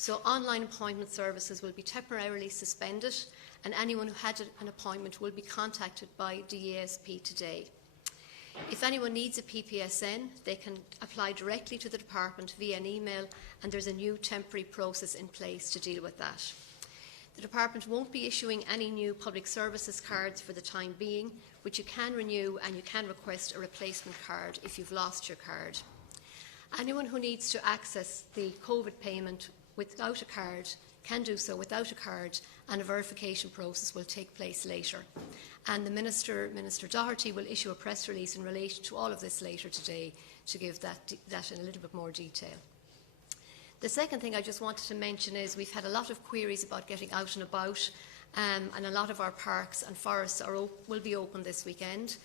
So online appointment services will be temporarily suspended, and anyone who had an appointment will be contacted by DASP today. If anyone needs a PPSN, they can apply directly to the department via an email, and there's a new temporary process in place to deal with that. The department won't be issuing any new public services cards for the time being, which you can renew, and you can request a replacement card if you've lost your card. Anyone who needs to access the COVID payment without a card can do so without a card, and a verification process will take place later. And the Minister Doherty, will issue a press release in relation to all of this later today to give that in a little bit more detail. The second thing I just wanted to mention is we've had a lot of queries about getting out and about, and a lot of our parks and forests will be open this weekend,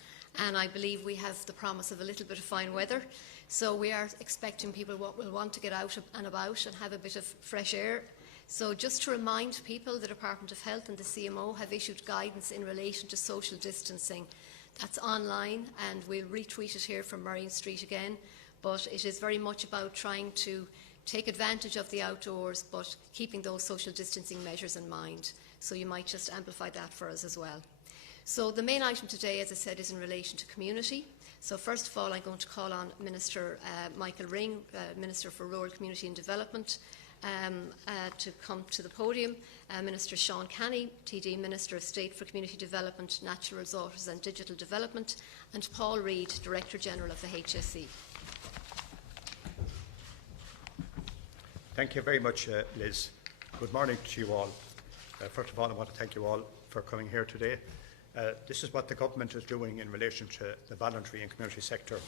and I believe we have the promise of a little bit of fine weather. So we are expecting people will want to get out and about and have a bit of fresh air. So just to remind people, the Department of Health and the CMO have issued guidance in relation to social distancing. That's online, and we'll retweet it here from Marine Street again, but it is very much about trying to take advantage of the outdoors, but keeping those social distancing measures in mind. So you might just amplify that for us as well. So the main item today, as I said, is in relation to community. So first of all, I'm going to call on Minister Michael Ring, Minister for Rural Community and Development, to come to the podium. Minister Sean Canny, TD Minister of State for Community Development, Natural Resources and Digital Development, and Paul Reid, Director General of the HSE. Thank you very much, Liz. Good morning to you all. First of all, I want to thank you all for coming here today. This is what the government is doing in relation to the voluntary and community sector.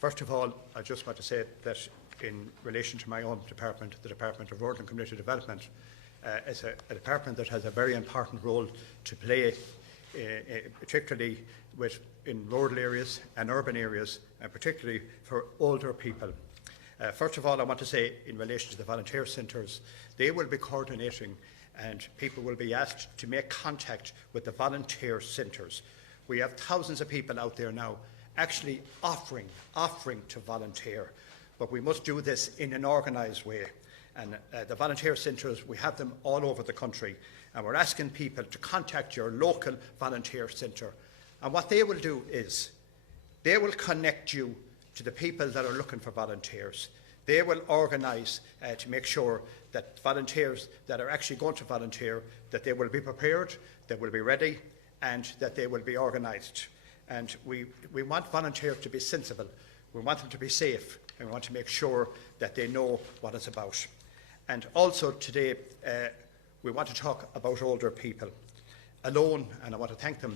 First of all, I just want to say that in relation to my own department, the Department of Rural and Community Development, is a department that has a very important role to play, particularly in rural areas and urban areas, and particularly for older people. First of all, I want to say in relation to the volunteer centres, they will be coordinating, and people will be asked to make contact with the volunteer centres. We have thousands of people out there now actually offering to volunteer, but we must do this in an organised way. And the volunteer centres, we have them all over the country, and we're asking people to contact your local volunteer centre. And what they will do is they will connect you to the people that are looking for volunteers. They will organise to make sure that volunteers that are actually going to volunteer, that they will be prepared, they will be ready, and that they will be organised. And we want volunteers to be sensible, we want them to be safe, and we want to make sure that they know what it's about. And also today, we want to talk about older people. Alone, and I want to thank them,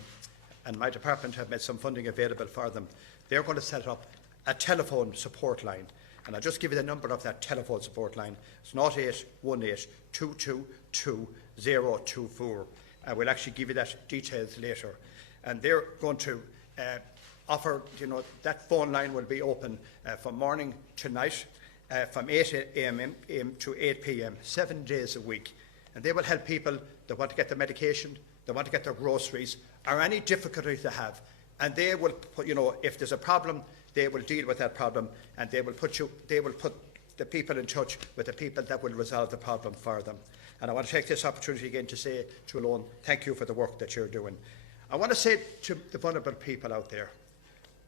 and my department have made some funding available for them. They're going to set up a telephone support line. And I'll just give you the number of that telephone support line. It's 0818 222 024. We'll actually give you that details later. And they're going to offer, that phone line will be open from morning to night, from 8 a.m. to 8 p.m, 7 days a week. And they will help people that want to get their medication, they want to get their groceries, or any difficulty they have. And they will put, if there's a problem, they will deal with that problem, and they will put the people in touch with the people that will resolve the problem for them. And I want to take this opportunity again to say to Alone, thank you for the work that you're doing. I want to say to the vulnerable people out there,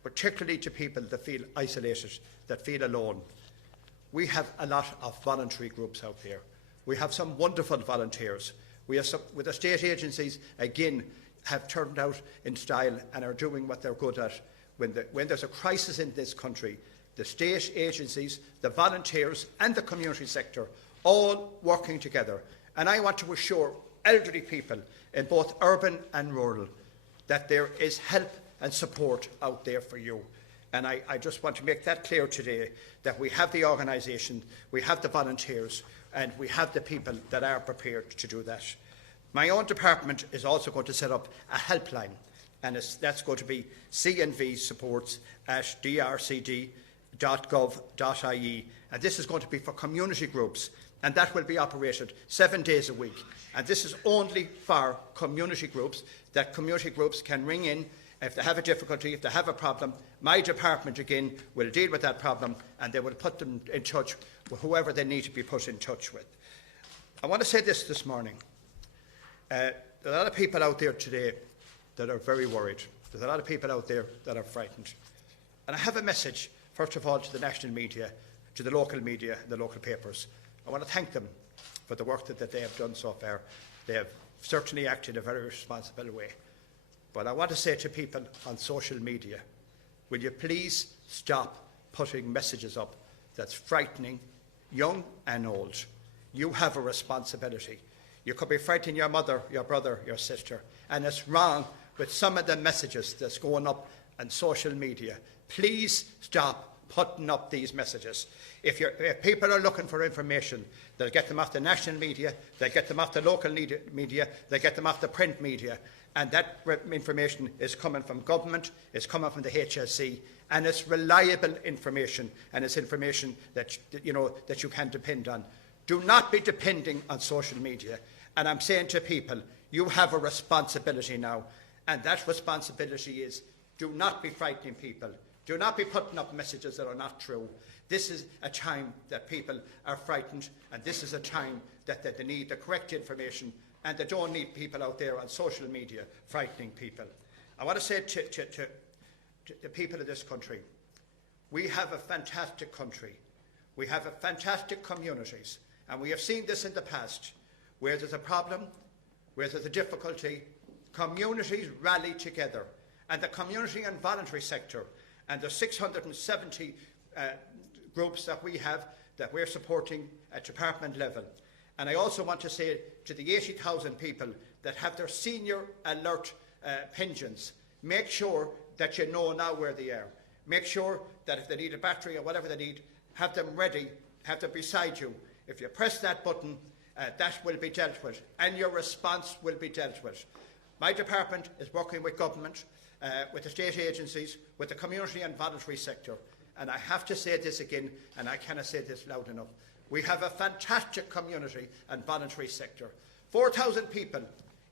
particularly to people that feel isolated, that feel alone, we have a lot of voluntary groups out there. We have some wonderful volunteers. We have some, with the state agencies, again, have turned out in style and are doing what they're good at. When there's a crisis in this country, the state agencies, the volunteers and the community sector all working together. And I want to assure elderly people in both urban and rural that there is help and support out there for you. And I just want to make that clear today, that we have the organisation, we have the volunteers, and we have the people that are prepared to do that. My own department is also going to set up a helpline, and that's going to be CNV supports at drcd.gov.ie. And this is going to be for community groups, and that will be operated 7 days a week. And this is only for community groups, that community groups can ring in if they have a difficulty, if they have a problem. My department, again, will deal with that problem, and they will put them in touch with whoever they need to be put in touch with. I want to say this morning. There are a lot of people out there today that are very worried. There's a lot of people out there that are frightened. And I have a message, first of all, to the national media, to the local media, the local papers. I want to thank them for the work that they have done so far. They have certainly acted in a very responsible way. But I want to say to people on social media, will you please stop putting messages up that's frightening, young and old. You have a responsibility. You could be frightening your mother, your brother, your sister, and it's wrong with some of the messages that's going up on social media. Please stop putting up these messages. If people are looking for information, they'll get them off the national media, they'll get them off the local media, they'll get them off the print media, and that information is coming from government, it's coming from the HSE, and it's reliable information, and it's information that you can depend on. Do not be depending on social media. And I'm saying to people, you have a responsibility now, and that responsibility is do not be frightening people. Do not be putting up messages that are not true. This is a time that people are frightened, and this is a time that they need the correct information, and they don't need people out there on social media frightening people. I want to say to the people of this country, we have a fantastic country. We have fantastic communities, and we have seen this in the past. Where there's a problem, where there's a difficulty, communities rally together. And the community and voluntary sector and the 670 groups that we have that we're supporting at department level. And I also want to say to the 80,000 people that have their senior alert pensions, make sure that you know now where they are. Make sure that if they need a battery or whatever they need, have them ready, have them beside you. If you press that button, that will be dealt with, and your response will be dealt with. My department is working with government, with the state agencies, with the community and voluntary sector. And I have to say this again, and I cannot say this loud enough. We have a fantastic community and voluntary sector. 4,000 people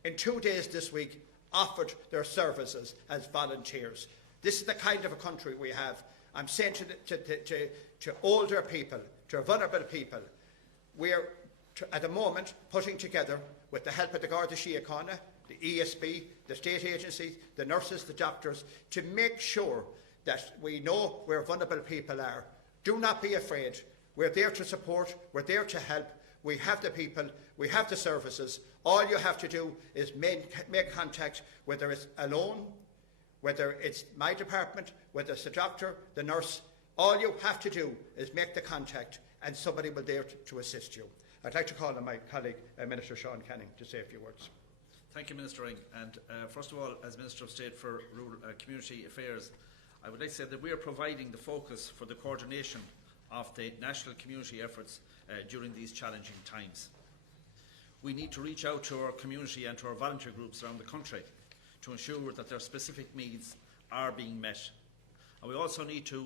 in 2 days this week offered their services as volunteers. This is the kind of a country we have. I'm saying to older people, to vulnerable people, we are at the moment putting together, with the help of the Garda Síochána, the ESB, the state agencies, the nurses, the doctors, to make sure that we know where vulnerable people are. Do not be afraid. We're there to support. We're there to help. We have the people. We have the services. All you have to do is make contact, whether it's alone, whether it's my department, whether it's the doctor, the nurse. All you have to do is make the contact, and somebody will be there to assist you. I'd like to call on my colleague, Minister Sean Canning, to say a few words. Thank you, Minister Ring. And first of all, as Minister of State for Rural Community Affairs, I would like to say that we are providing the focus for the coordination of the national community efforts during these challenging times. We need to reach out to our community and to our volunteer groups around the country to ensure that their specific needs are being met. And we also need to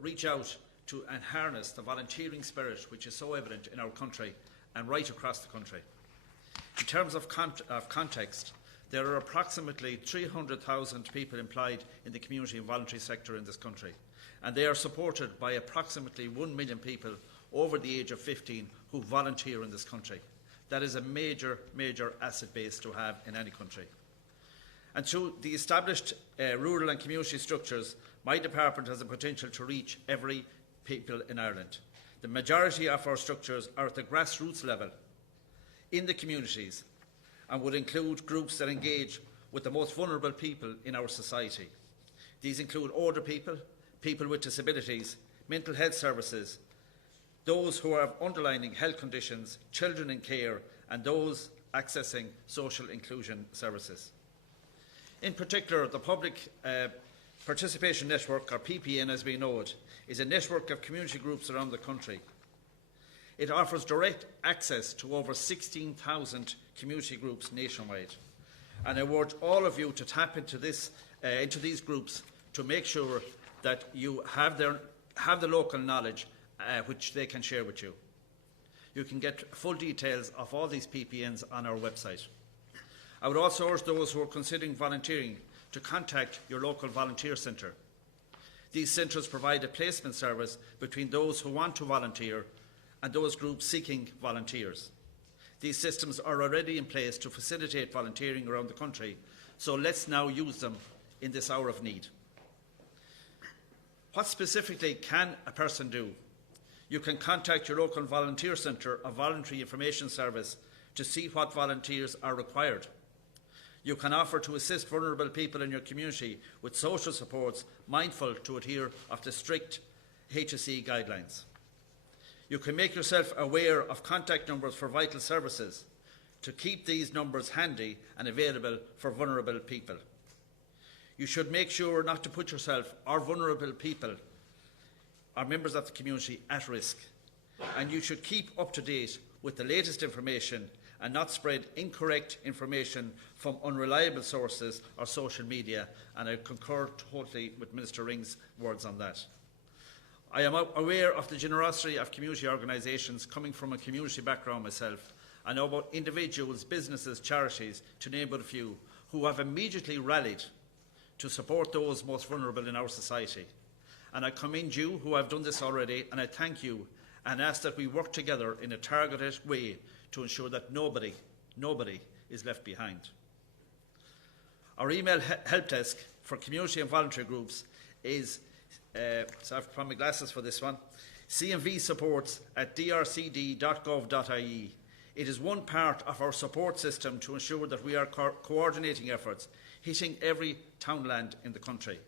reach out to and harness the volunteering spirit which is so evident in our country and right across the country. In terms of context, there are approximately 300,000 people employed in the community and voluntary sector in this country, and they are supported by approximately 1 million people over the age of 15 who volunteer in this country. That is a major, major asset base to have in any country. And through the established rural and community structures, my department has the potential to reach every people in Ireland. The majority of our structures are at the grassroots level, in the communities, and would include groups that engage with the most vulnerable people in our society. These include older people, people with disabilities, mental health services, those who have underlying health conditions, children in care, and those accessing social inclusion services. In particular, the Public Participation Network, or PPN as we know it, is a network of community groups around the country. It offers direct access to over 16,000 community groups nationwide. And I urge all of you to tap into these groups to make sure that you have the local knowledge which they can share with you. You can get full details of all these PPNs on our website. I would also urge those who are considering volunteering to contact your local volunteer centre. These centres provide a placement service between those who want to volunteer and those groups seeking volunteers. These systems are already in place to facilitate volunteering around the country, so let's now use them in this hour of need. What specifically can a person do? You can contact your local volunteer centre or voluntary information service to see what volunteers are required. You can offer to assist vulnerable people in your community with social supports, mindful to adhere of the strict HSE guidelines. You can make yourself aware of contact numbers for vital services to keep these numbers handy and available for vulnerable people. You should make sure not to put yourself or vulnerable people or members of the community at risk. And you should keep up to date with the latest information and not spread incorrect information from unreliable sources or social media. And I concur totally with Minister Ring's words on that. I am aware of the generosity of community organisations coming from a community background myself. I know about individuals, businesses, charities, to name but a few, who have immediately rallied to support those most vulnerable in our society. And I commend you who have done this already, and I thank you and ask that we work together in a targeted way to ensure that nobody is left behind. Our email help desk for community and voluntary groups is, so I've put my glasses for this one, cmvsupports@drcd.gov.ie. It is one part of our support system to ensure that we are coordinating efforts, hitting every townland in the country,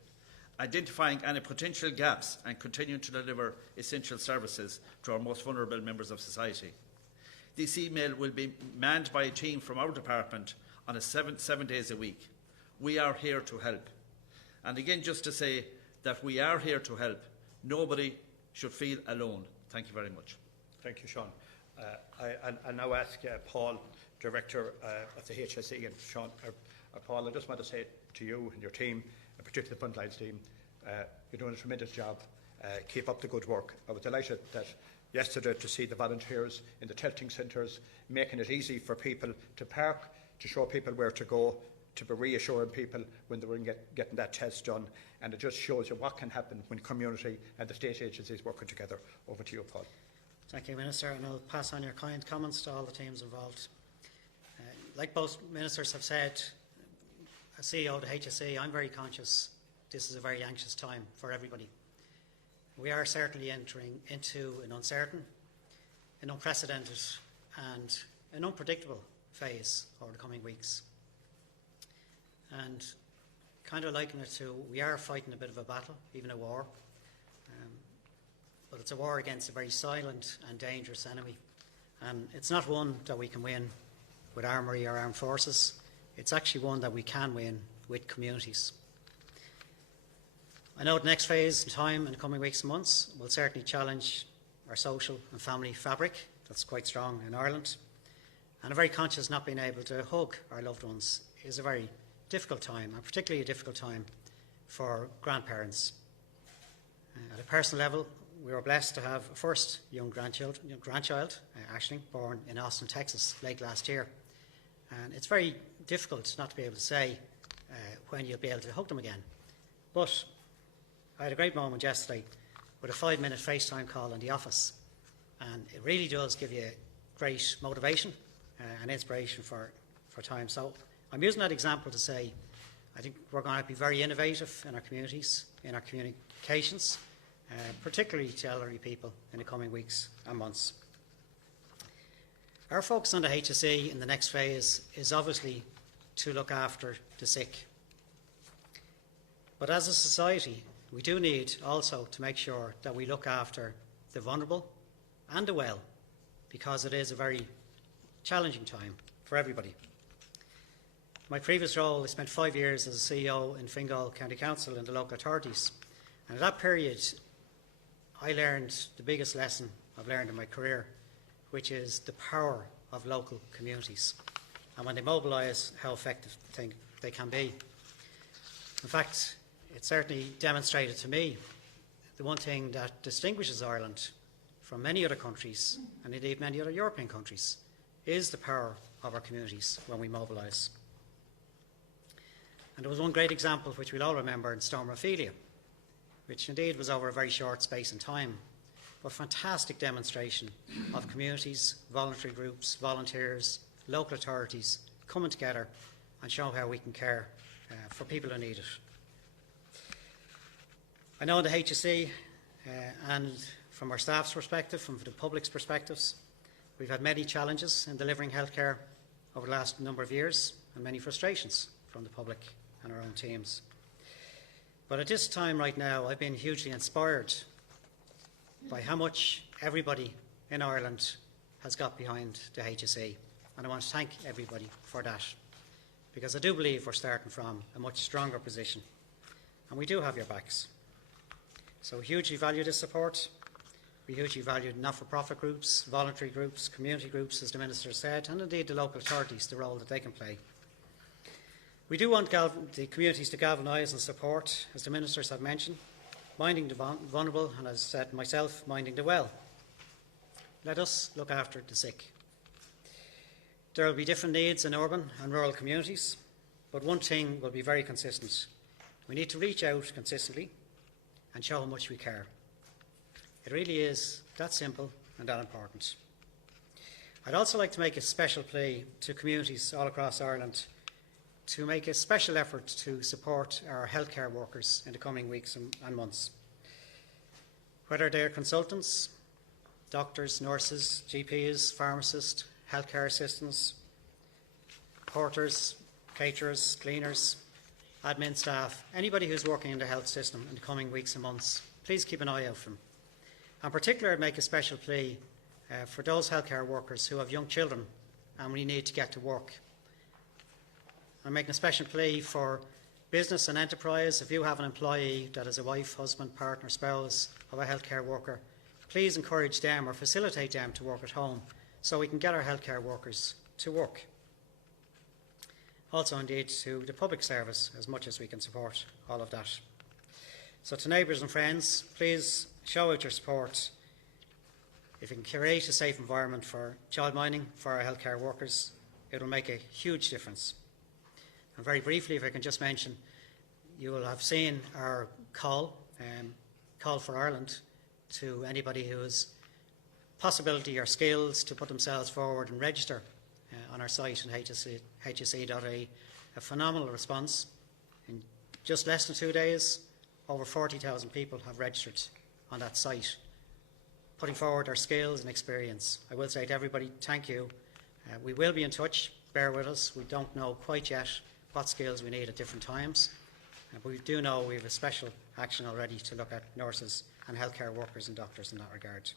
identifying any potential gaps and continuing to deliver essential services to our most vulnerable members of society. This email will be manned by a team from our department on a seven days a week. We are here to help. And again, just to say that we are here to help. Nobody should feel alone. Thank you very much. Thank you, Sean. I now ask Paul, Director of the HSE, and Sean, Paul, I just want to say to you and your team, and particularly the Frontlines team, you're doing a tremendous job. Keep up the good work. I was delighted that yesterday to see the volunteers in the tilting centres making it easy for people to park, to show people where to go, to be reassuring people when they were getting that test done. And it just shows you what can happen when community and the state agencies working together. Over to you, Paul. Thank you, Minister, and I'll pass on your kind comments to all the teams involved. Like both ministers have said, as CEO of the HSE, I'm very conscious this is a very anxious time for everybody. We are certainly entering into an uncertain, an unprecedented and an unpredictable phase over the coming weeks. And kind of liken it to, we are fighting a bit of a battle, even a war. But it's a war against a very silent and dangerous enemy. And it's not one that we can win with armoury or armed forces. It's actually one that we can win with communities. I know the next phase in time in the coming weeks and months will certainly challenge our social and family fabric that's quite strong in Ireland. And I'm very conscious not being able to hug our loved ones is a very difficult time, and particularly a difficult time for grandparents. At a personal level, we were blessed to have a first young grandchild, Aisling, born in Austin, Texas, late last year. And it's very difficult not to be able to say when you'll be able to hug them again. But I had a great moment yesterday with a 5-minute FaceTime call in the office. And it really does give you great motivation and inspiration for time. So I'm using that example to say I think we're going to be very innovative in our communities, in our communications, particularly to elderly people in the coming weeks and months. Our focus on the HSE in the next phase is obviously to look after the sick. But as a society, we do need also to make sure that we look after the vulnerable and the well, because it is a very challenging time for everybody. My previous role, I spent 5 years as a CEO in Fingal County Council and the local authorities. And in that period, I learned the biggest lesson I've learned in my career, which is the power of local communities. And when they mobilise, how effective they can be. In fact, it certainly demonstrated to me the one thing that distinguishes Ireland from many other countries, and indeed many other European countries, is the power of our communities when we mobilise. And there was one great example which we'll all remember in Storm Ophelia, which indeed was over a very short space in time. but fantastic demonstration of communities, voluntary groups, volunteers, local authorities coming together and showing how we can care for people who need it. I know in the HSE and from our staff's perspective, from the public's perspectives, we've had many challenges in delivering healthcare over the last number of years and many frustrations from the public and our own teams. But at this time right now, I've been hugely inspired by how much everybody in Ireland has got behind the HSE. And I want to thank everybody for that, because I do believe we're starting from a much stronger position. And we do have your backs. So we hugely value this support. We hugely value not-for-profit groups, voluntary groups, community groups, as the Minister said, and indeed the local authorities, the role that they can play. We do want the communities to galvanise and support, as the Ministers have mentioned, minding the vulnerable, and as said myself, minding the well. Let us look after the sick. There will be different needs in urban and rural communities, but one thing will be very consistent. We need to reach out consistently and show how much we care. It really is that simple and that important. I'd also like to make a special plea to communities all across Ireland to make a special effort to support our healthcare workers in the coming weeks and months. Whether they're consultants, doctors, nurses, GPs, pharmacists, healthcare assistants, porters, caterers, cleaners, admin staff, anybody who's working in the health system in the coming weeks and months, please keep an eye out for them. In particular, I'd make a special plea for those healthcare workers who have young children and we need to get to work. I'm making a special plea for business and enterprise. If you have an employee that is a wife, husband, partner, spouse of a healthcare worker, please encourage them or facilitate them to work at home so we can get our healthcare workers to work. Also, indeed, to the public service as much as we can support all of that. So to neighbours and friends, please show out your support. If you can create a safe environment for childminding for our healthcare workers, it will make a huge difference. And very briefly, if I can just mention, you will have seen our call for Ireland to anybody who has possibility or skills to put themselves forward and register on our site on hse.ie. A phenomenal response. In just less than 2 days, over 40,000 people have registered on that site, putting forward their skills and experience. I will say to everybody, thank you. We will be in touch. Bear with us. We don't know quite yet what skills we need at different times, but we do know we have a special action already to look at nurses and healthcare workers and doctors in that regard.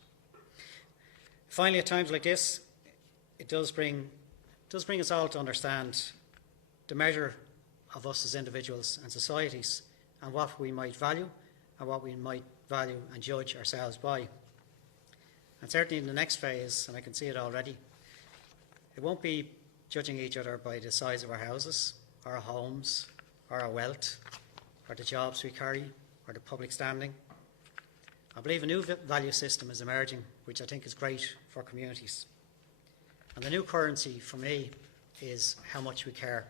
Finally, at times like this, it does bring us all to understand the measure of us as individuals and societies and what we might value and what we might value and judge ourselves by. And certainly in the next phase, and I can see it already, it won't be judging each other by the size of our houses, our homes, or our wealth, or the jobs we carry, or the public standing. I believe a new value system is emerging, which I think is great for communities. And the new currency for me is how much we care.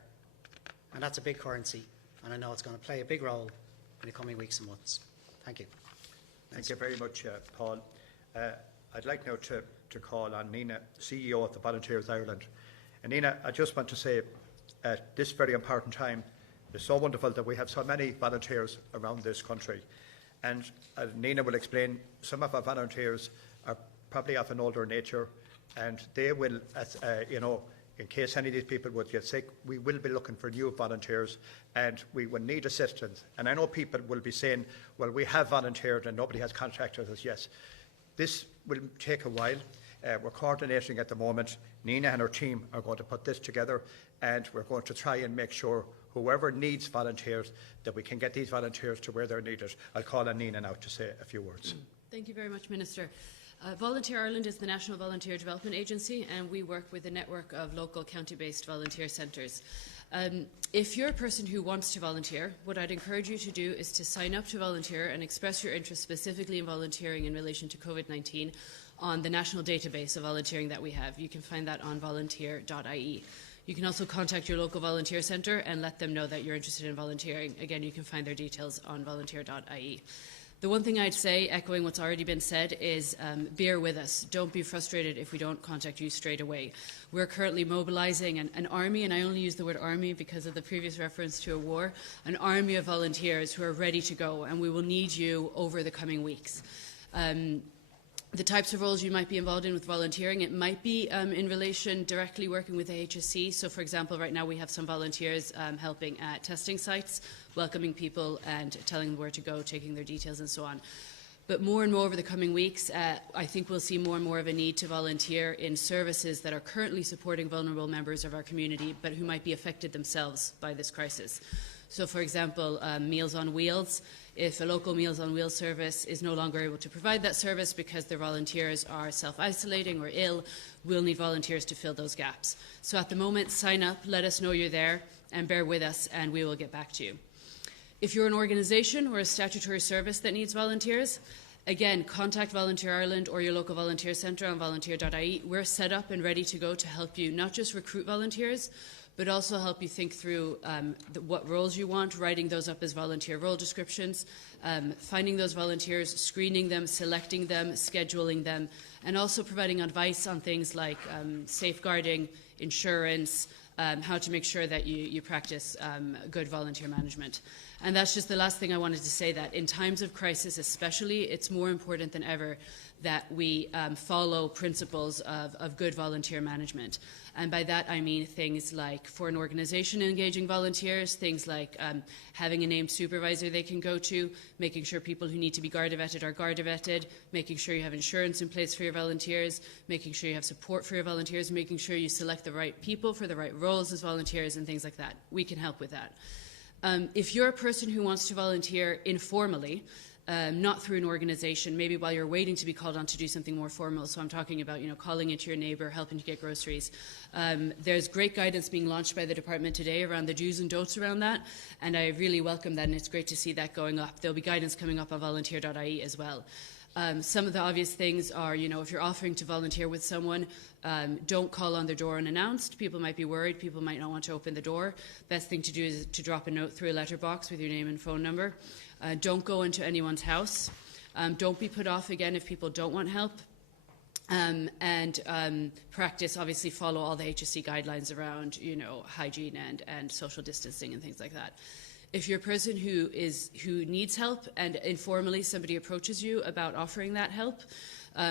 And that's a big currency, and I know it's going to play a big role in the coming weeks and months. Thank you. Thank you very much, Paul. I'd like now to call on Nina, CEO of the Volunteers Ireland. And Nina, I just want to say at this very important time, it's so wonderful that we have so many volunteers around this country. And Nina will explain, some of our volunteers are probably of an older nature, and they will, in case any of these people would get sick, we will be looking for new volunteers and we will need assistance. And I know people will be saying, well, we have volunteered and nobody has contacted us. Yes, this will take a while. We're coordinating at the moment. Nina and her team are going to put this together, and we're going to try and make sure whoever needs volunteers, that we can get these volunteers to where they're needed. I'll call on Nina now to say a few words. Thank you very much, Minister. Volunteer Ireland is the National Volunteer Development Agency, and we work with a network of local county-based volunteer centres. If you're a person who wants to volunteer, what I'd encourage you to do is to sign up to volunteer and express your interest specifically in volunteering in relation to COVID-19 on the national database of volunteering that we have. You can find that on volunteer.ie. You can also contact your local volunteer centre and let them know that you're interested in volunteering. Again, you can find their details on volunteer.ie. The one thing I'd say, echoing what's already been said, is bear with us. Don't be frustrated if we don't contact you straight away. We're currently mobilising an army, and I only use the word army because of the previous reference to a war, an army of volunteers who are ready to go, and we will need you over the coming weeks. The types of roles you might be involved in with volunteering, it might be in relation directly working with the HSC. So, for example, right now we have some volunteers helping at testing sites, welcoming people and telling them where to go, taking their details and so on. But more and more over the coming weeks, I think we'll see more and more of a need to volunteer in services that are currently supporting vulnerable members of our community, but who might be affected themselves by this crisis. So, for example, Meals on Wheels. If a local Meals on Wheels service is no longer able to provide that service because their volunteers are self-isolating or ill, we'll need volunteers to fill those gaps. So at the moment, sign up, let us know you're there, and bear with us, and we will get back to you. If you're an organisation or a statutory service that needs volunteers, again, contact Volunteer Ireland or your local volunteer centre on volunteer.ie. We're set up and ready to go to help you not just recruit volunteers, but also help you think through what roles you want, writing those up as volunteer role descriptions, finding those volunteers, screening them, selecting them, scheduling them, and also providing advice on things like safeguarding, insurance, how to make sure that you practice good volunteer management. And that's just the last thing I wanted to say, that in times of crisis especially, it's more important than ever that we follow principles of good volunteer management. And by that I mean things like, for an organisation engaging volunteers, things like having a named supervisor they can go to, making sure people who need to be Garda vetted are Garda vetted, making sure you have insurance in place for your volunteers, making sure you have support for your volunteers, making sure you select the right people for the right roles as volunteers and things like that. We can help with that. If you're a person who wants to volunteer informally, not through an organisation, maybe while you're waiting to be called on to do something more formal. So I'm talking about, calling into your neighbour, helping to get groceries. There's great guidance being launched by the department today around the do's and don'ts around that, and I really welcome that, and it's great to see that going up. There'll be guidance coming up on volunteer.ie as well. Some of the obvious things are, if you're offering to volunteer with someone, don't call on their door unannounced. People might be worried. People might not want to open the door. Best thing to do is to drop a note through a letterbox with your name and phone number. Don't go into anyone's house. Don't be put off again if people don't want help. Practice, obviously, follow all the HSC guidelines around, hygiene and social distancing and things like that. If you're a person who needs help and informally somebody approaches you about offering that help,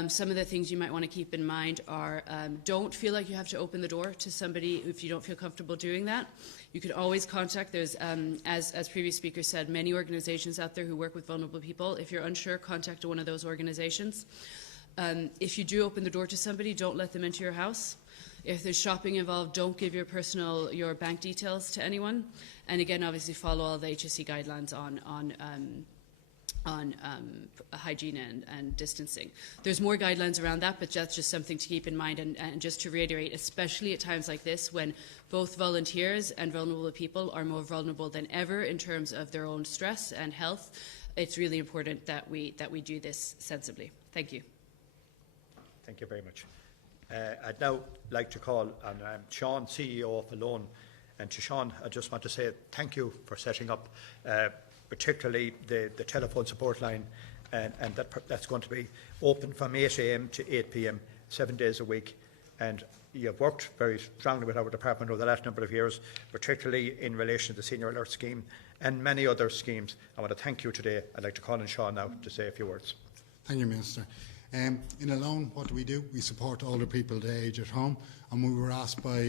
some of the things you might want to keep in mind are don't feel like you have to open the door to somebody if you don't feel comfortable doing that. You could always contact. There's, as previous speakers said, many organisations out there who work with vulnerable people. If you're unsure, contact one of those organisations. If you do open the door to somebody, don't let them into your house. If there's shopping involved, don't give your bank details to anyone. And again, obviously, follow all the HSC guidelines on hygiene and distancing. There's more guidelines around that, but that's just something to keep in mind. And just to reiterate, especially at times like this, when both volunteers and vulnerable people are more vulnerable than ever in terms of their own stress and health, it's really important that we do this sensibly. Thank you. Thank you very much. I'd now like to call on Sean, CEO of Alone. And to Sean, I just want to say thank you for setting up particularly the telephone support line, and that's going to be open from 8 a.m. to 8 p.m, 7 days a week. And you've worked very strongly with our department over the last number of years, particularly in relation to the Senior Alert Scheme and many other schemes. I want to thank you today. I'd like to call on Sean now to say a few words. Thank you, Minister. In Alone, what do? We support older people to age at home, and we were asked by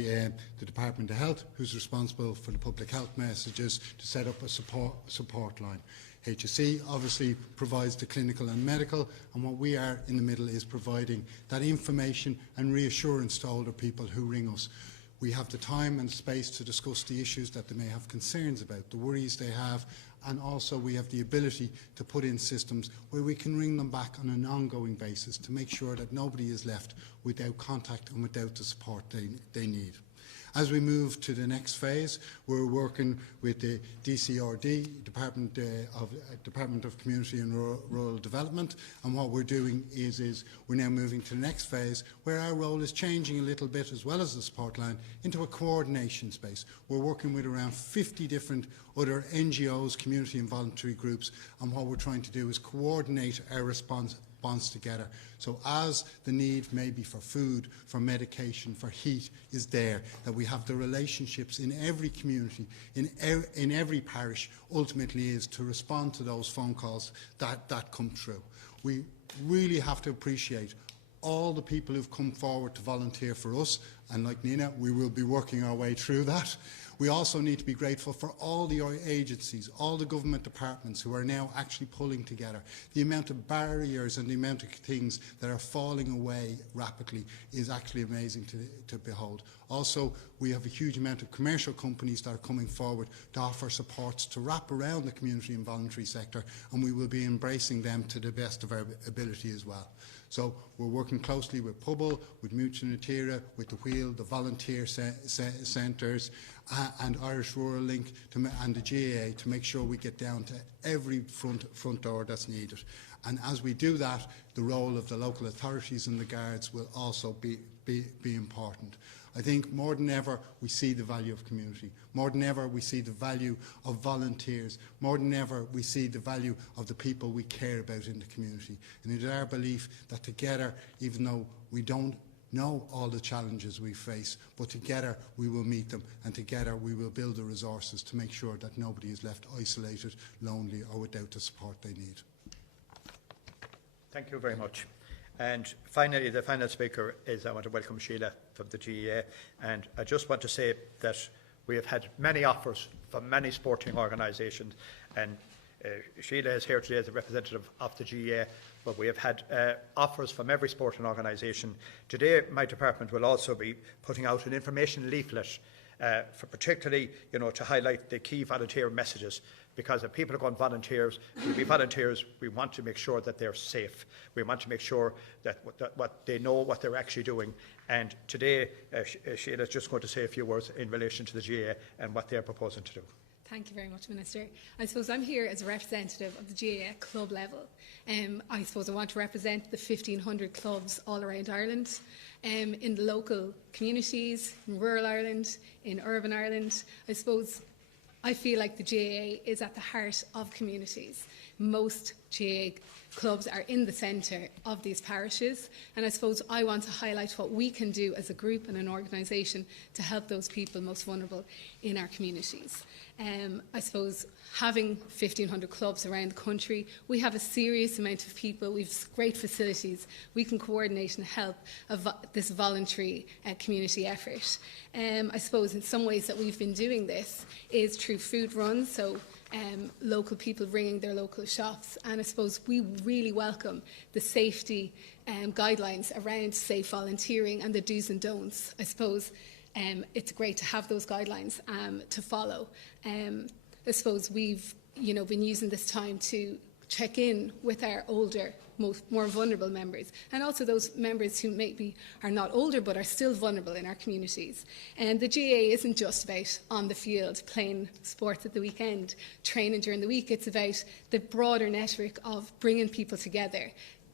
the Department of Health, who's responsible for the public health messages, to set up a support line. HSC obviously provides the clinical and medical, and what we are in the middle is providing that information and reassurance to older people who ring us. We have the time and space to discuss the issues that they may have concerns about, the worries they have, and also we have the ability to put in systems where we can ring them back on an ongoing basis to make sure that nobody is left without contact and without the support they need. As we move to the next phase, we're working with the DCRD, Department of Community and Rural Development, and what we're doing is we're now moving to the next phase where our role is changing a little bit, as well as the support line, into a coordination space. We're working with around 50 different other NGOs, community and voluntary groups, and what we're trying to do is coordinate our response together. So as the need maybe for food, for medication, for heat is there, that we have the relationships in every community, in every parish, ultimately is to respond to those phone calls that come through. We really have to appreciate all the people who've come forward to volunteer for us, and like Nina, we will be working our way through that. We also need to be grateful for all the agencies, all the government departments who are now actually pulling together. The amount of barriers and the amount of things that are falling away rapidly is actually amazing to behold. Also, we have a huge amount of commercial companies that are coming forward to offer supports to wrap around the community and voluntary sector, and we will be embracing them to the best of our ability as well. So we're working closely with Pubble, with Mutual Natira, with the Wheel, the volunteer centres, and Irish Rural Link and the GAA to make sure we get down to every front door that's needed. And as we do that, the role of the local authorities and the guards will also be important. I think more than ever we see the value of community. More than ever we see the value of volunteers. More than ever we see the value of the people we care about in the community. And it is our belief that together, even though we don't know all the challenges we face, but together we will meet them, and together we will build the resources to make sure that nobody is left isolated, lonely or without the support they need. Thank you very much. And finally, the final speaker is, I want to welcome Sheila from the GEA. And I just want to say that we have had many offers from many sporting organisations, and Sheila is here today as a representative of the GEA, but we have had offers from every sporting organisation. Today, my department will also be putting out an information leaflet for particularly, to highlight the key volunteer messages. Because if people are going volunteers, to be volunteers, we want to make sure that they're safe. We want to make sure that what they know what they're actually doing. And today, Sheila is just going to say a few words in relation to the GAA and what they're proposing to do. Thank you very much, Minister. I suppose I'm here as a representative of the GAA at club level. I suppose I want to represent the 1,500 clubs all around Ireland, in the local communities, in rural Ireland, in urban Ireland. I suppose I feel like the GAA is at the heart of communities. Most GAA clubs are in the centre of these parishes, and I suppose I want to highlight what we can do as a group and an organisation to help those people most vulnerable in our communities. I suppose having 1,500 clubs around the country, we have a serious amount of people, we have great facilities, we can coordinate and help this voluntary community effort. I suppose in some ways that we've been doing this is through food runs, so local people ringing their local shops, and I suppose we really welcome the safety guidelines around safe volunteering and the do's and don'ts. I suppose it's great to have those guidelines to follow. I suppose we've been using this time to check in with our older, more vulnerable members, and also those members who maybe are not older but are still vulnerable in our communities. And the GAA isn't just about on the field playing sports at the weekend, training during the week. It's about the broader network of bringing people together,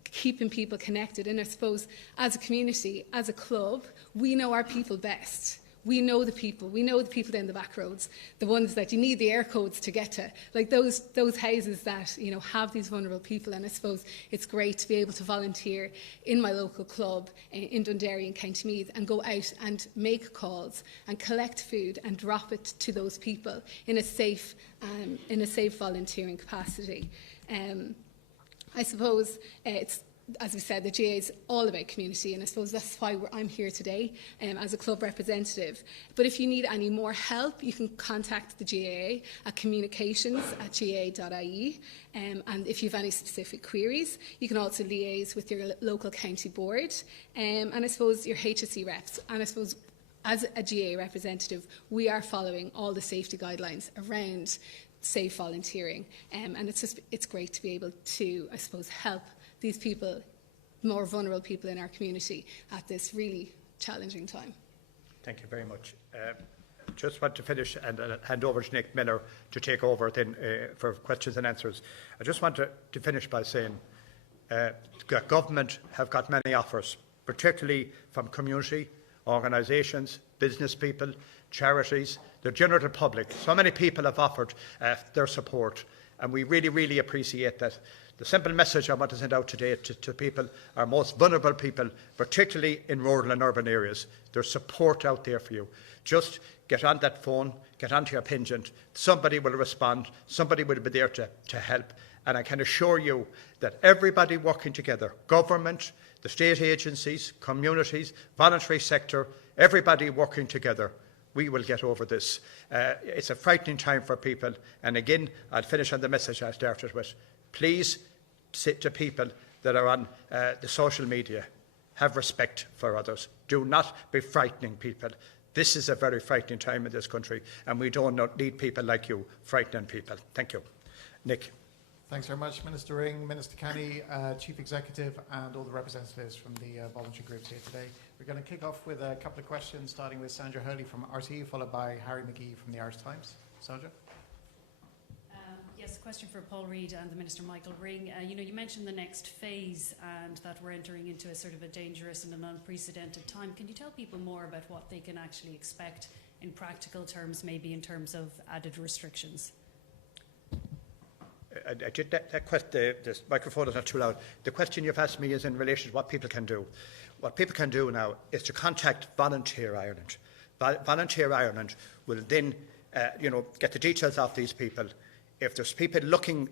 keeping people connected. And I suppose as a community, as a club, we know our people best. We know the people down the back roads, the ones that you need the air codes to get to, like those houses that have these vulnerable people. And I suppose it's great to be able to volunteer in my local club in Dundee and County Meath and go out and make calls and collect food and drop it to those people in a safe volunteering capacity. I suppose it's, as we said, the GAA is all about community, and I suppose that's why I'm here today as a club representative. But if you need any more help, you can contact the GAA at communications@gaa.ie. And if you have any specific queries, you can also liaise with your local county board and I suppose your HSE reps. And I suppose as a GAA representative, we are following all the safety guidelines around safe volunteering. And it's great to be able to, I suppose, help these people, more vulnerable people in our community, at this really challenging time. Thank you very much. Just want to finish and hand over to Nick Miller to take over then for questions and answers. I just want to finish by saying government have got many offers, particularly from community, organisations, business people, charities, the general public. So many people have offered their support, and we really, really appreciate that. The simple message I want to send out today to people, our most vulnerable people, particularly in rural and urban areas, there's support out there for you. Just get on that phone, get onto your pingent, somebody will respond, somebody will be there to help. And I can assure you that everybody working together, government, the state agencies, communities, voluntary sector, everybody working together, we will get over this. It's a frightening time for people. And again, I'll finish on the message I started with. Please say to people that are on the social media, have respect for others. Do not be frightening people. This is a very frightening time in this country, and we don't need people like you frightening people. Thank you. Nick. Thanks very much, Minister Ring, Minister Kenny, Chief Executive, and all the representatives from the voluntary groups here today. We're going to kick off with a couple of questions, starting with Sandra Hurley from RTE, followed by Harry McGee from the Irish Times. Sandra? Yes, a question for Paul Reid and the Minister Michael Ring. You mentioned the next phase and that we're entering into a sort of a dangerous and an unprecedented time. Can you tell people more about what they can actually expect in practical terms, maybe in terms of added restrictions? The microphone is not too loud. The question you've asked me is in relation to what people can do. What people can do now is to contact Volunteer Ireland. Volunteer Ireland will then get the details of these people. If there's people looking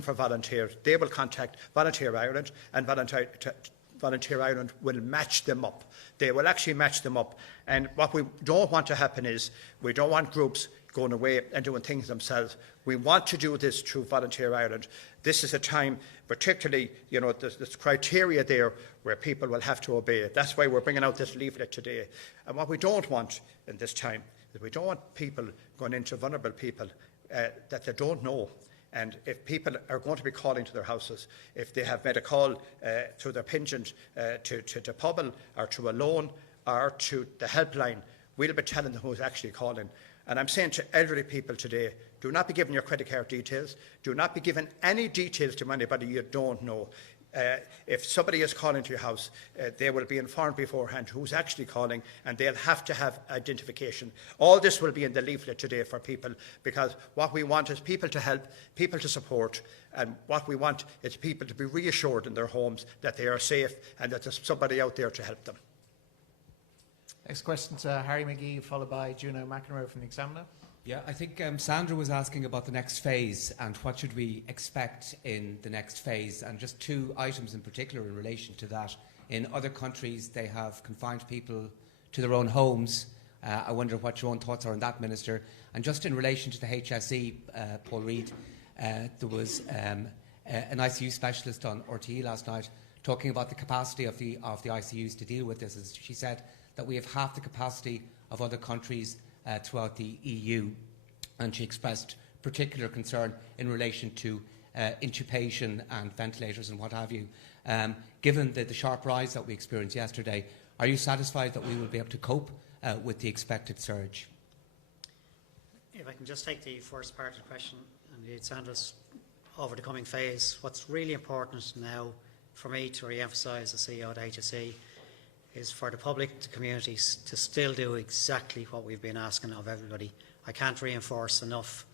for volunteers, they will contact Volunteer Ireland, and Volunteer Ireland will match them up. They will actually match them up. And what we don't want to happen is we don't want groups going away and doing things themselves. We want to do this through Volunteer Ireland. This is a time, particularly, there's criteria there where people will have to obey it. That's why we're bringing out this leaflet today. And what we don't want in this time is we don't want people going into vulnerable people that they don't know. And if people are going to be calling to their houses, if they have made a call through their pingent to Pobble or to a loan or to the helpline, we'll be telling them who's actually calling. And I'm saying to elderly people today, do not be giving your credit card details. Do not be giving any details to anybody you don't know. If somebody is calling to your house, they will be informed beforehand who's actually calling, and they'll have to have identification. All this will be in the leaflet today for people, because what we want is people to help, people to support, and what we want is people to be reassured in their homes that they are safe and that there's somebody out there to help them. Next question to Harry McGee, followed by Juno McEnroe from the Examiner. Yeah, I think Sandra was asking about the next phase and what should we expect in the next phase, and just two items in particular in relation to that. In other countries, they have confined people to their own homes. I wonder what your own thoughts are on that, Minister. And just in relation to the HSE, Paul Reid, there was an ICU specialist on RTE last night talking about the capacity of the ICUs to deal with this. As she said that we have half the capacity of other countries throughout the EU, and she expressed particular concern in relation to intubation and ventilators and what have you. Given the sharp rise that we experienced yesterday, are you satisfied that we will be able to cope with the expected surge? If I can just take the first part of the question, and indeed Sandra's over the coming phase, what's really important now for me to re-emphasise as CEO at HSE is for the public, the communities, to still do exactly what we've been asking of everybody. I can't reinforce enough.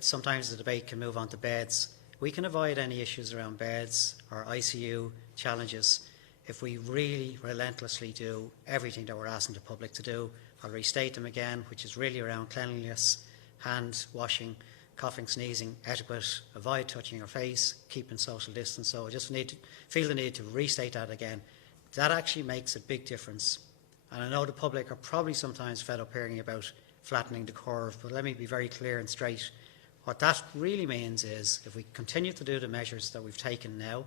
Sometimes the debate can move on to beds. We can avoid any issues around beds or ICU challenges if we really relentlessly do everything that we're asking the public to do. I'll restate them again, which is really around cleanliness, hand washing, coughing, sneezing, etiquette, avoid touching your face, keeping social distance. So I just feel the need to restate that again. That actually makes a big difference. And I know the public are probably sometimes fed up hearing about flattening the curve, but let me be very clear and straight. What that really means is if we continue to do the measures that we've taken now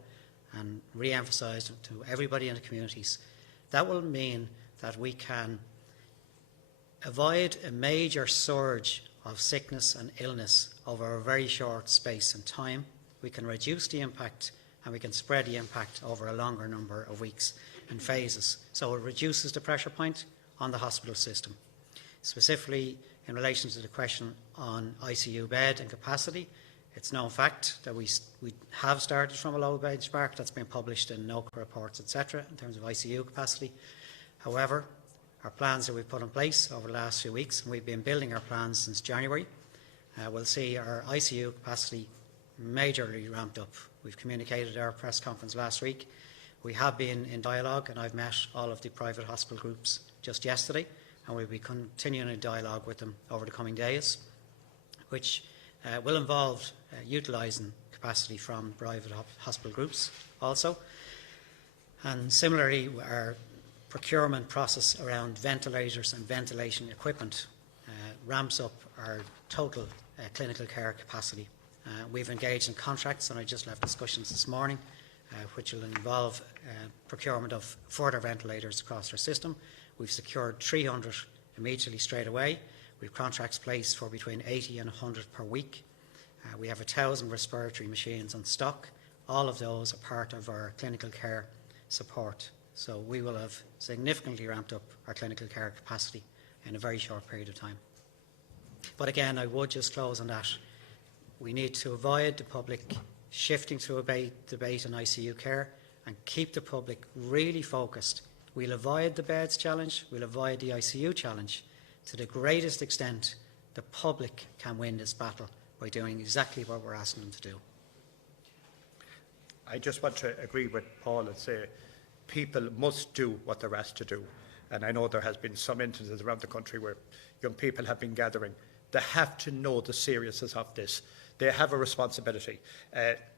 and re-emphasise them to everybody in the communities, that will mean that we can avoid a major surge of sickness and illness over a very short space in time. We can reduce the impact and we can spread the impact over a longer number of weeks. in phases. So it reduces the pressure point on the hospital system. Specifically in relation to the question on ICU bed and capacity, it's known fact that we have started from a low benchmark that's been published in NOCA reports, etc., in terms of ICU capacity. However, our plans that we've put in place over the last few weeks, and we've been building our plans since January, will see our ICU capacity majorly ramped up. We've communicated at our press conference last week. We have been in dialogue, and I've met all of the private hospital groups just yesterday, and we'll be continuing a dialogue with them over the coming days, which will involve utilising capacity from private hospital groups also. And similarly, our procurement process around ventilators and ventilation equipment ramps up our total clinical care capacity. We've engaged in contracts, and I just left discussions this morning, which will involve procurement of further ventilators across our system. We've secured 300 immediately straight away. We've contracts placed for between 80 and 100 per week. We have 1,000 respiratory machines on stock. All of those are part of our clinical care support. So we will have significantly ramped up our clinical care capacity in a very short period of time. But again, I would just close on that. We need to avoid the public shifting to a debate on ICU care and keep the public really focused. We'll avoid the beds challenge, we'll avoid the ICU challenge. To the greatest extent, the public can win this battle by doing exactly what we're asking them to do. I just want to agree with Paul and say people must do what they're asked to do. And I know there has been some instances around the country where young people have been gathering. They have to know the seriousness of this. They have a responsibility.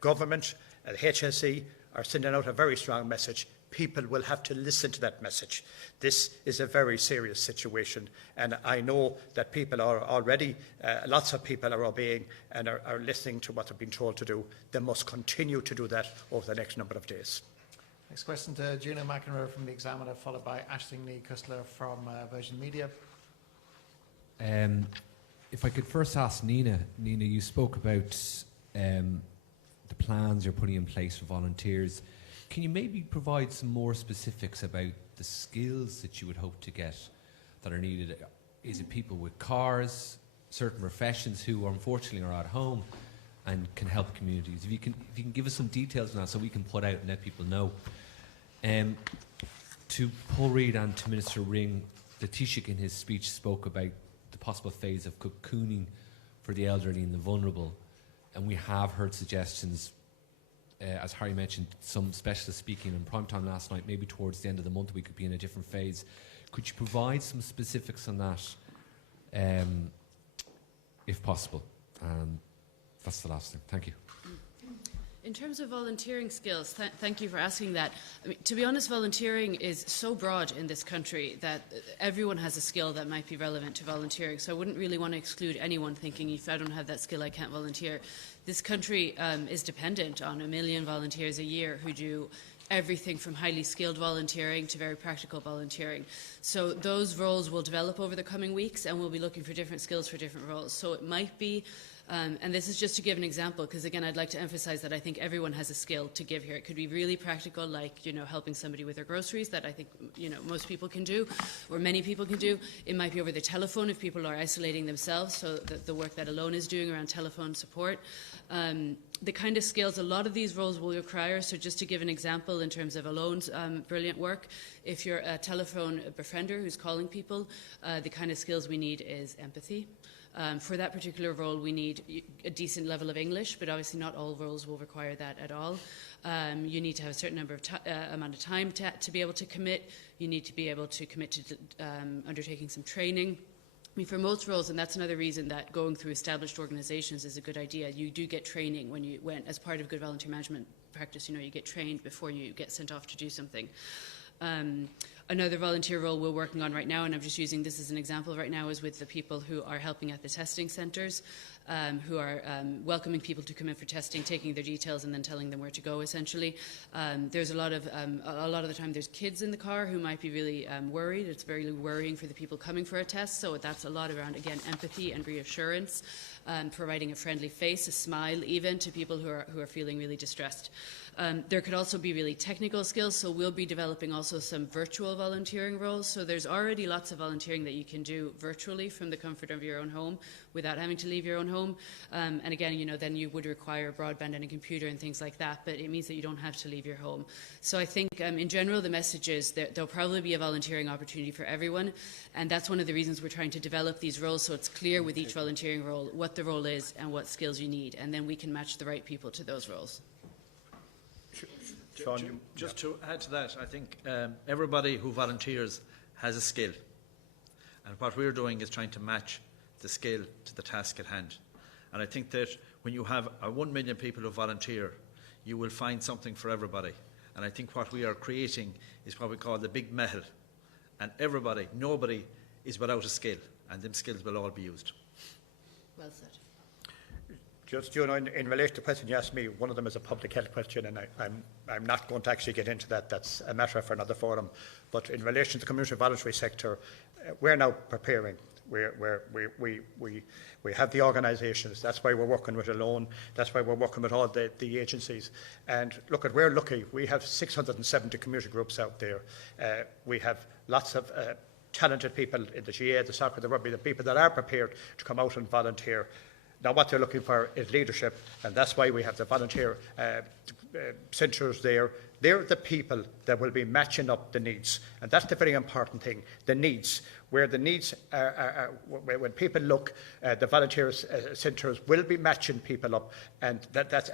Government and HSE are sending out a very strong message. People will have to listen to that message. This is a very serious situation, and I know that people are already, lots of people are obeying and are listening to what they've been told to do. They must continue to do that over the next number of days. Next question to Juno McEnroe from The Examiner, followed by Aisling Lee Kustler from Virgin Media. If I could first ask Nina. Nina, you spoke about the plans you're putting in place for volunteers. Can you maybe provide some more specifics about the skills that you would hope to get that are needed? Is it people with cars, certain professions who unfortunately are at home and can help communities? If you can give us some details on that so we can put out and let people know. To Paul Reid and to Minister Ring, the Taoiseach in his speech spoke about the possible phase of cocooning for the elderly and the vulnerable, and we have heard suggestions, as Harry mentioned, some specialists speaking in prime time last night, maybe towards the end of the month we could be in a different phase. Could you provide some specifics on that, if possible? That's the last thing. Thank you. In terms of volunteering skills, thank you for asking that. I mean, to be honest, volunteering is so broad in this country that everyone has a skill that might be relevant to volunteering. So I wouldn't really want to exclude anyone thinking, if I don't have that skill, I can't volunteer. This country is dependent on 1 million volunteers a year who do everything from highly skilled volunteering to very practical volunteering. So those roles will develop over the coming weeks, and we'll be looking for different skills for different roles. So it might be, and this is just to give an example, because again, I'd like to emphasize that I think everyone has a skill to give here. It could be really practical, like, helping somebody with their groceries, that I think, most people can do, or many people can do. It might be over the telephone if people are isolating themselves, so the work that Alone is doing around telephone support. The kind of skills a lot of these roles will require, so just to give an example in terms of Alone's brilliant work, if you're a telephone befriender who's calling people, the kind of skills we need is empathy. For that particular role, we need a decent level of English, but obviously not all roles will require that at all. You need to have a certain number of amount of time to be able to commit. You need to be able to commit to undertaking some training. I mean, for most roles, and that's another reason that going through established organisations is a good idea. You do get training when as part of good volunteer management practice. You get trained before you get sent off to do something. Another volunteer role we're working on right now, and I'm just using this as an example right now, is with the people who are helping at the testing centres. who are welcoming people to come in for testing, taking their details and then telling them where to go, essentially. There's a lot of the time there's kids in the car who might be really worried. It's very worrying for the people coming for a test, so that's a lot around, again, empathy and reassurance, providing a friendly face, a smile even, to people who are feeling really distressed. There could also be really technical skills, so we'll be developing also some virtual volunteering roles. So there's already lots of volunteering that you can do virtually from the comfort of your own home without having to leave your own home. And again, then you would require broadband and a computer and things like that, but it means that you don't have to leave your home. So I think in general the message is that there'll probably be a volunteering opportunity for everyone, and that's one of the reasons we're trying to develop these roles, so it's clear with each volunteering role what the role is and what skills you need, and then we can match the right people to those roles. Sean, just to add to that, I think everybody who volunteers has a skill, and what we're doing is trying to match the skill to the task at hand. And I think that when you have 1 million people who volunteer, you will find something for everybody. And I think what we are creating is what we call the big metal, and nobody is without a skill, and them skills will all be used. Well said. Just, in relation to the question you asked me, one of them is a public health question, and I'm not going to actually get into that. That's a matter for another forum. But in relation to the community voluntary sector, we're now preparing. We have the organisations. That's why we're working with Alone. That's why we're working with all the agencies. And we're lucky. We have 670 community groups out there. We have lots of talented people in the GA, the soccer, the rugby, the people that are prepared to come out and volunteer. Now, what they're looking for is leadership, and that's why we have the volunteer centres there. They're the people that will be matching up the needs, and that's the very important thing, the needs. Where the needs are when people look, the volunteer centres will be matching people up, and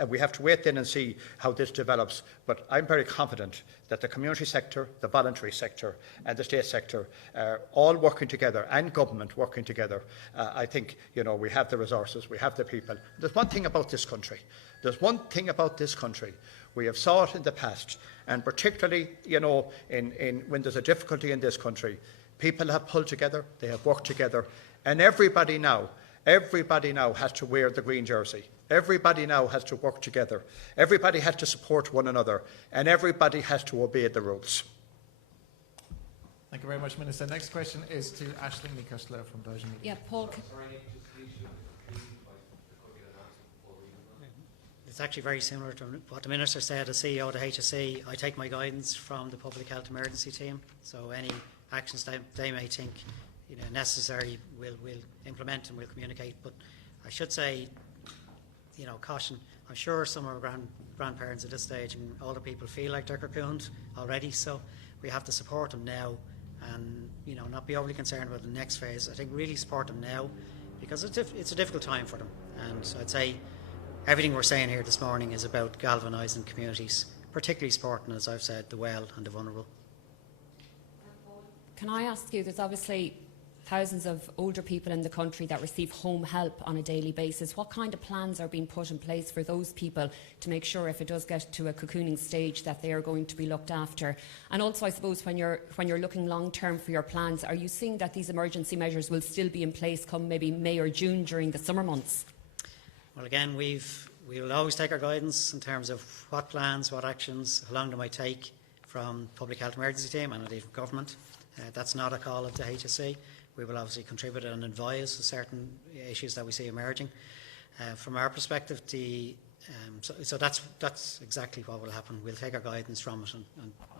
we have to wait then and see how this develops. But I'm very confident that the community sector, the voluntary sector and the state sector are all working together, and government working together. I think we have the resources, we have the people. There's one thing about this country. We have saw it in the past, and particularly when there's a difficulty in this country, people have pulled together, they have worked together, and everybody now has to wear the green jersey. Everybody now has to work together. Everybody has to support one another, and everybody has to obey the rules. Thank you very much, Minister. Next question is to Aisling Ní Chosla from Deutsche Media. Yeah, Paul. It's actually very similar to what the Minister said as CEO of the HSE. I take my guidance from the Public Health Emergency Team, so any actions they may think necessary we'll implement and we'll communicate. But I should say, caution. I'm sure some of our grandparents at this stage and older people feel like they're cocooned already, so we have to support them now and not be overly concerned about the next phase. I think really support them now because it's a difficult time for them, and so I'd say everything we're saying here this morning is about galvanising communities, particularly supporting, as I've said, the well and the vulnerable. Can I ask you, there's obviously thousands of older people in the country that receive home help on a daily basis. What kind of plans are being put in place for those people to make sure if it does get to a cocooning stage that they are going to be looked after? And also, I suppose, when you're looking long term for your plans, are you seeing that these emergency measures will still be in place come maybe May or June during the summer months? Well, again, we will always take our guidance in terms of what plans, what actions, how long they might take from Public Health Emergency Team and indeed from Government. That's not a call of the HSE. We will obviously contribute and advise certain issues that we see emerging. From our perspective, so that's exactly what will happen. We'll take our guidance from it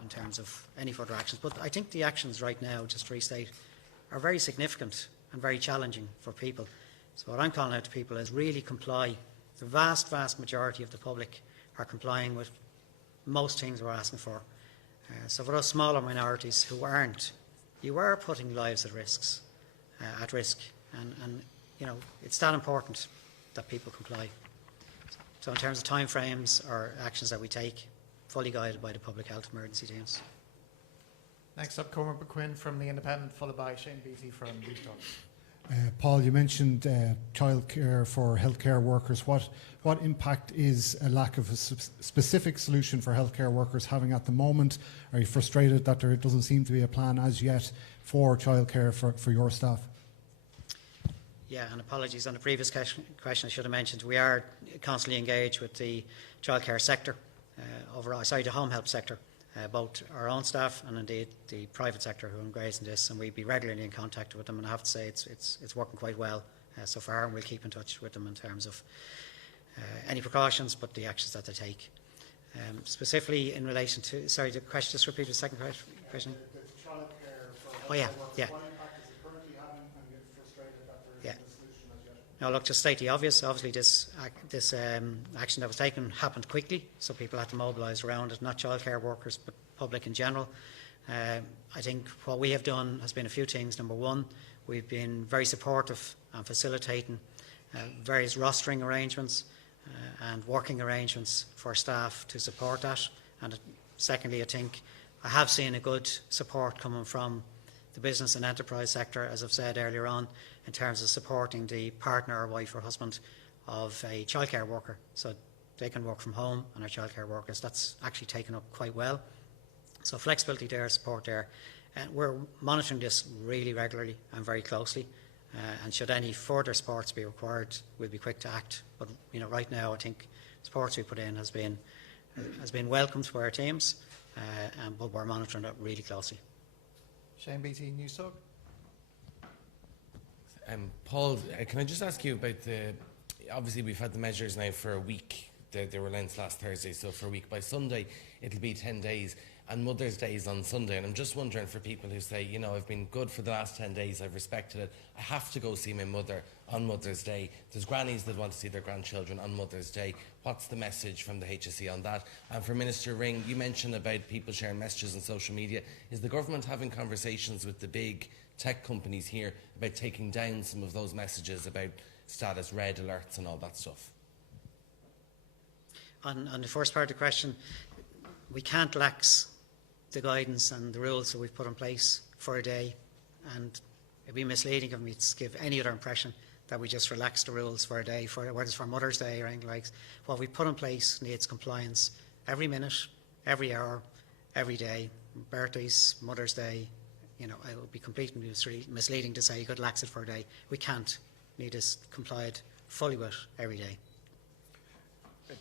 in terms of any further actions. But I think the actions right now, just to restate, are very significant and very challenging for people. So what I'm calling out to people is really comply. The vast, vast majority of the public are complying with most things we're asking for. So for those smaller minorities who aren't, you are putting lives at risk, and it's that important that people comply. So in terms of timeframes or actions that we take, fully guided by the Public Health Emergency Teams. Next up, Cormac McQuinn from The Independent, followed by Shane Beattie from Restore. Paul, you mentioned childcare for healthcare workers. What impact is a lack of a specific solution for healthcare workers having at the moment? Are you frustrated that there doesn't seem to be a plan as yet for childcare for your staff? Yeah, and apologies on the previous question I should have mentioned. We are constantly engaged with the childcare sector, the home help sector, both our own staff and indeed the private sector who are engaged in this, and we'd be regularly in contact with them, and I have to say it's working quite well so far, and we'll keep in touch with them in terms of any precautions, but the actions that they take. Specifically in relation to, sorry, the question, just repeat the second question. The childcare for Oh yeah, yeah. What impact is it currently having, and you're frustrated that there isn't a solution as yet? No, look, just state the obvious. Obviously, this action that was taken happened quickly, so people had to mobilise around it, not childcare workers, but public in general. I think what we have done has been a few things. Number one, we've been very supportive and facilitating various rostering arrangements and working arrangements for staff to support that. And secondly, I think I have seen a good support coming from the business and enterprise sector, as I've said earlier on, in terms of supporting the partner or wife or husband of a childcare worker. So they can work from home, and our childcare workers, that's actually taken up quite well. So flexibility there, support there. And we're monitoring this really regularly and very closely. And should any further supports be required, we'll be quick to act. But right now, I think supports we put in has been welcomed by our teams, but we're monitoring it really closely. Shane Beattie, Newstalk. Paul, can I just ask you about obviously we've had the measures now for a week. They were announced last Thursday, so for a week. By Sunday, it'll be 10 days. And Mother's Day is on Sunday, and I'm just wondering for people who say, I've been good for the last 10 days, I've respected it, I have to go see my mother on Mother's Day. There's grannies that want to see their grandchildren on Mother's Day. What's the message from the HSE on that? And for Minister Ring, you mentioned about people sharing messages on social media. Is the government having conversations with the big tech companies here about taking down some of those messages about status red alerts and all that stuff? On the first part of the question, we can't lax the guidance and the rules that we've put in place for a day, and it'd be misleading of me to give any other impression that we just relax the rules for a day, whether it's for Mother's Day or anything like that. What we put in place needs compliance every minute, every hour, every day. Birthdays, Mother's Day, it would be completely misleading to say you could lax it for a day. We can't. We need this complied fully with every day.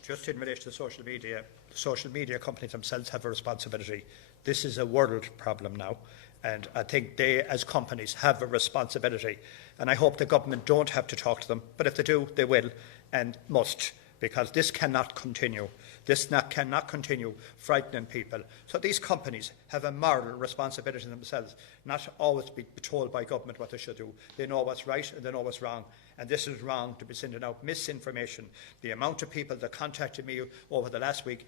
Just in relation to social media companies themselves have a responsibility. This is a world problem now, and I think they, as companies, have a responsibility. And I hope the government don't have to talk to them, but if they do, they will and must, because this cannot continue. This cannot continue frightening people. So these companies have a moral responsibility themselves, not always be told by government what they should do. They know what's right and they know what's wrong. And this is wrong to be sending out misinformation. The amount of people that contacted me over the last week,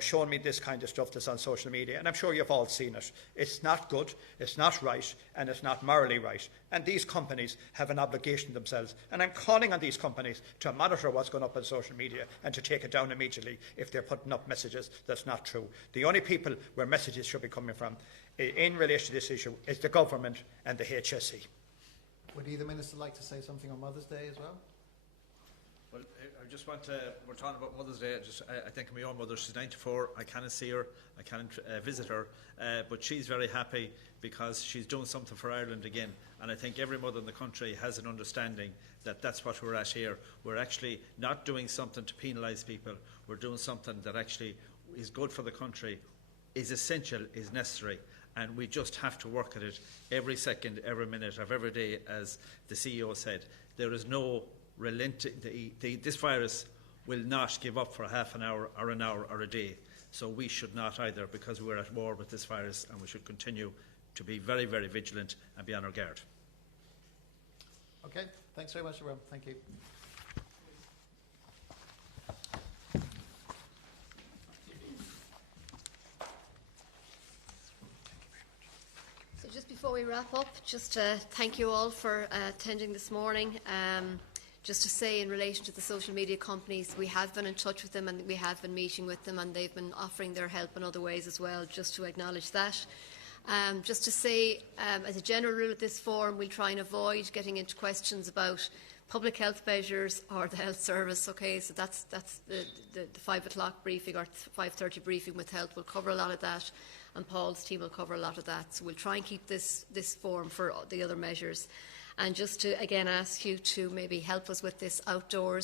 showing me this kind of stuff that's on social media, and I'm sure you've all seen it. It's not good, it's not right, and it's not morally right. And these companies have an obligation themselves. And I'm calling on these companies to monitor what's going up on social media and to take it down immediately if they're putting up messages that's not true. The only people where messages should be coming from in relation to this issue is the government and the HSE. Would either minister like to say something on Mother's Day as well? Well, I just want to, we're talking about Mother's Day. I think of my own mother, she's 94, I can't see her, I can't visit her, but she's very happy because she's doing something for Ireland again. And I think every mother in the country has an understanding that that's what we're at here. We're actually not doing something to penalise people, we're doing something that actually is good for the country, is essential, is necessary. And we just have to work at it every second, every minute of every day, as the CEO said. There is no relenting. This virus will not give up for a half an hour or a day. So we should not either, because we're at war with this virus, and we should continue to be very, very vigilant and be on our guard. Okay, thanks very much, everyone. Thank you. Just before we wrap up, just to thank you all for attending this morning. Just to say, in relation to the social media companies, we have been in touch with them and we have been meeting with them, and they've been offering their help in other ways as well, just to acknowledge that. Just to say, as a general rule at this forum, we'll try and avoid getting into questions about public health measures or the health service. Okay, so that's the 5 o'clock briefing or 5:30 briefing with health will cover a lot of that, and Paul's team will cover a lot of that. So we'll try and keep this forum for the other measures. And just to again ask you to maybe help us with this outdoors